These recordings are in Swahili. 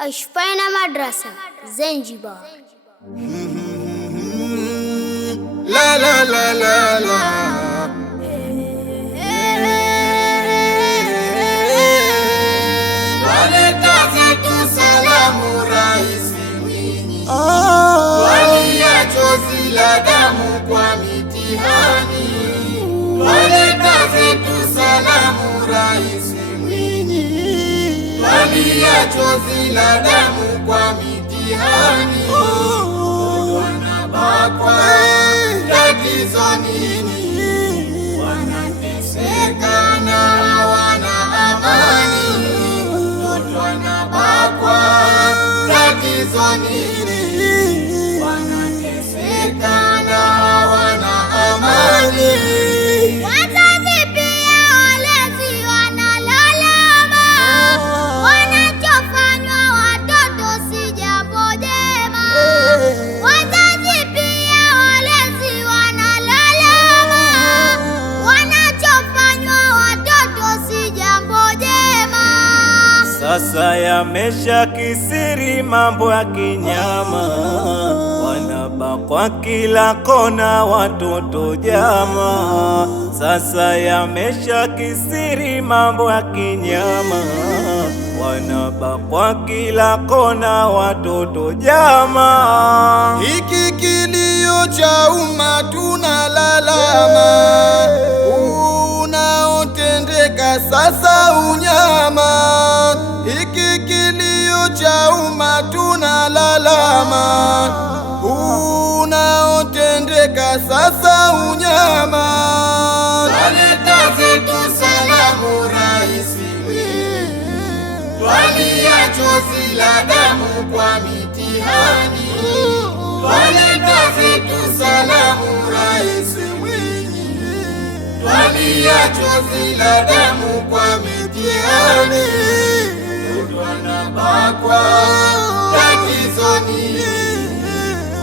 Ashpaina Madrasa, Zanzibar. La la la la la. Waleta zetu salamu Rais Mwinyi, walia chozi la damu kwa mitihani. Waleta zetu salamu Rais Mwinyi, walia chozi la damu kwa mitihani. Wanabakwa, tatizo nini? Wanateseka na hawana amani. Watoto wanabakwa, tatizo nini? Wanateseka na hawana amani. Wazazi pia walezi wanalalama, wanachofanywa watoto si jambo jema. Wazazi pia walezi wanalalama, wanachofanywa watoto si jambo jema. Sasa yamesha kisiri mambo ya kinyama, wanabakwa kila kona watoto jama. Sasa yamesha kisiri mambo ya kinyama, wanabakwa kila kona watoto jama. Hiki kilio cha umma tunalalama, unaotendeka sasa unyama. Hiki kilio cha umma tunalalama, unaotendeka sasa unyama. Waleta zetu salamu Rais Mwinyi, walia chozi la damu kwa mitihani. Waleta zetu salamu Rais Mwinyi, walia chozi la damu kwa mitihani. Watoto wanabakwa, tatizo nini?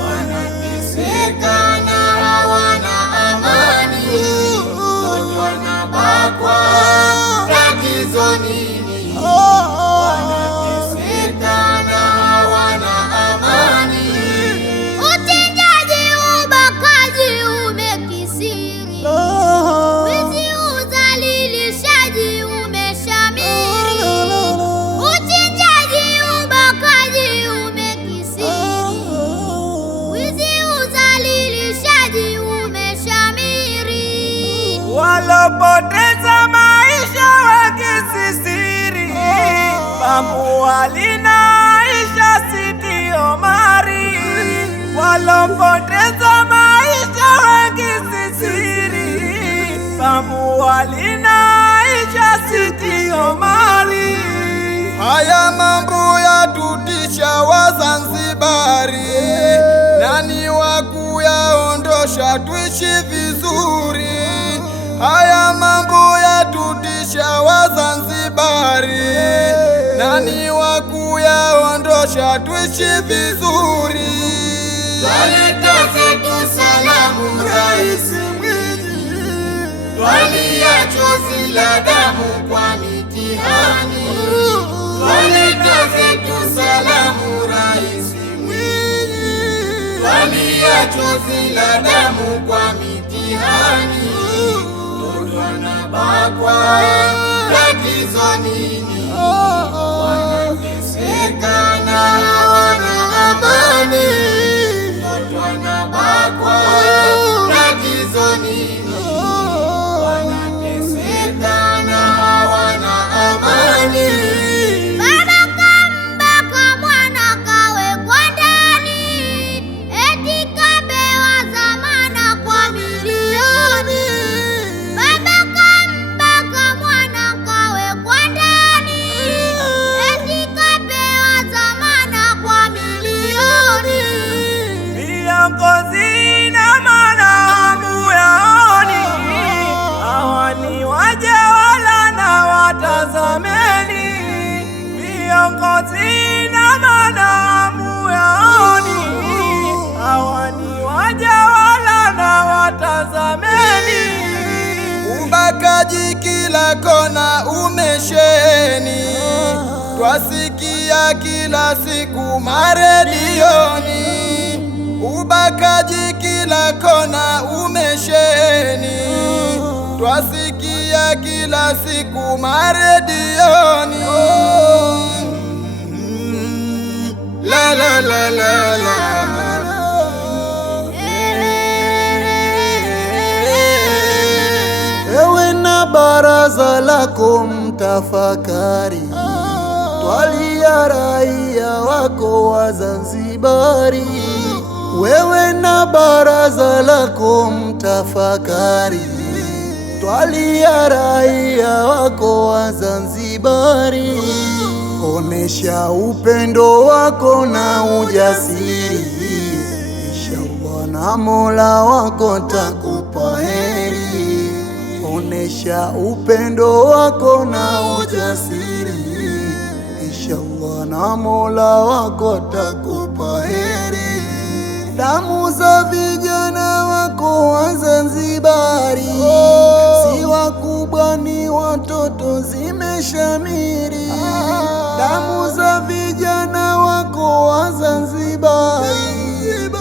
Wanateseka na hawana amani. Watoto wanabakwa, tatizo nini? Wanateseka na hawana amani. Uchinjaji, ubakaji umekisiri, wizi, udhalilishaji umeshamiri. Uchinjaji, ubakaji umekisiri, wizi, udhalilishaji umeshamiri. Walopoteza maisha wakisisiri, Babu walinaisha Sidi Omari. Walopoteza maisha wakisisiri, Babu walinaisha Sidi Omari. Haya mambo yatutisha Wazanzibari, nani wa kuyaondosha tuishi vizuri? Haya mambo yatutisha Wazanzibari, nani wa kuyaondosha tuishi vizuri? Waleta zetu salamu Rais Mwinyi, walia chozi la damu kwa mitihani. Waleta zetu salamu Rais Mwinyi, walia chozi la damu kwa mitihani. Watoto wanabakwa, tatizo nini? Wanateseka na hawana amani. Watoto wanabakwa, tatizo nini? Wanateseka na hawana amani. Baba kambaka mwana kawekwa ndani, eti kapewa dhamana kwa milioni. Baba kambaka mwana kawekwa ndani, eti kapewa dhamana kwa milioni. Viongozi na maana hamuyaoni, hawa ni waja wala na watazameni. Viongozi na maana hamuyaoni, hawa ni waja wala na watazameni. Ubakaji kila kona umesheni, twasikia kila siku maredioni, ubakaji kila kona umesheni, twasikia kila siku maredioni. La la la la la. Ewe na baraza lako mtafakari, twalia raia wako wa Zanzibari. Wewe na baraza lako mtafakari, twalia raia wako wa Zanzibari. Onesha upendo wako na ujasiri, inshallah na Mola wako takupa heri. Onesha upendo wako na ujasiri, inshallah na Mola wako takupa heri. Damu za vijana wako wa Zanzibari, si wakubwa ni watoto zimeshamiri. Damu za vijana wako wa Zanzibari,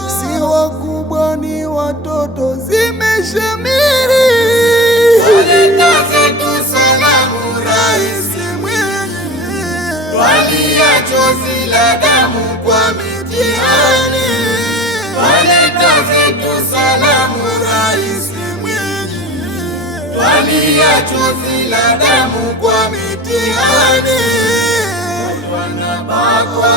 si wakubwa ni watoto zimeshamiri. Waleta zetu salamu Rais Mwinyi, twalia chozi la damu kwa mitihani. Waleta zetu salamu Rais Mwinyi, twalia chozi la damu kwa mitihani. Wanabakwa